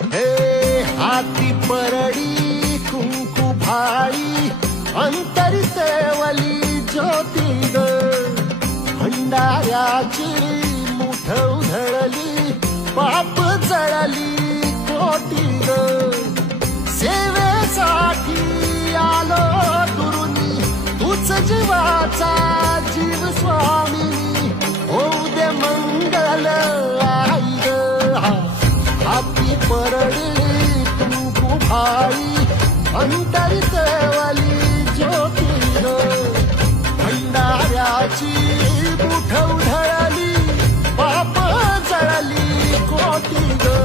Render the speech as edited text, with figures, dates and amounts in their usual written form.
हे हाती परडी कुंकू भाई अंतरी सेवली ज्योती ग भंडाऱ्याची मुठ उधळली पाप जळली कोटी ग सेवेसाठी आलो दुरुनी तूच जीवाचा जीव स्वामी होऊ दे मंगल आई ग हाती परडी कुंकू भाई अंतरी सेवली ज्योती ग भंडाऱ्याची मुठ उधळली पाप जळली कोटी ग